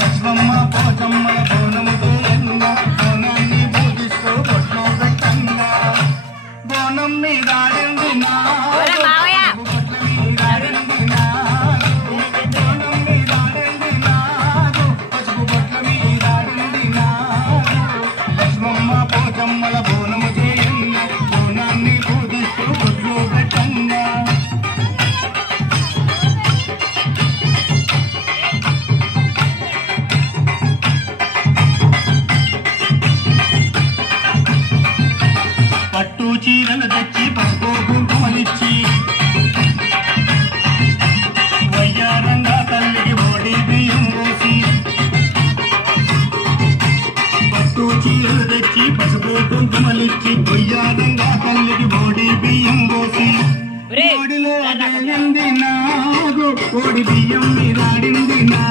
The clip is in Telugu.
లక్ష్మమ్మ పోచమ్మల బోనము చేయంగా బోనాన్ని పూజిస్తూ బొట్లు పెట్టంగా బోనం మీదాడింది నాగు బొట్ల మీదాడింది నాగు బోనం మీదాడింది నాగు పసుపు బొట్ల మీదాడింది నాగు లక్ష్మమ్మ పోచమ్మల బోనము చేయంగా బోనాన్ని పూజిస్తూ బొట్లు పెట్టంగా పట్టు చీరలు తెచ్చి పసుపు కుంకుమలిచ్చి వయ్యారంగా తల్లికి బోడి బియ్యం పోసి పట్టు చీరలు తెచ్చి పసుపు కుంకుమలిచ్చి వయ్యారంగా తల్లికి బోడి బియ్యం పోసి బోడిలో అడిగింది నాగు బోడి బియ్యం మీరాడింది నా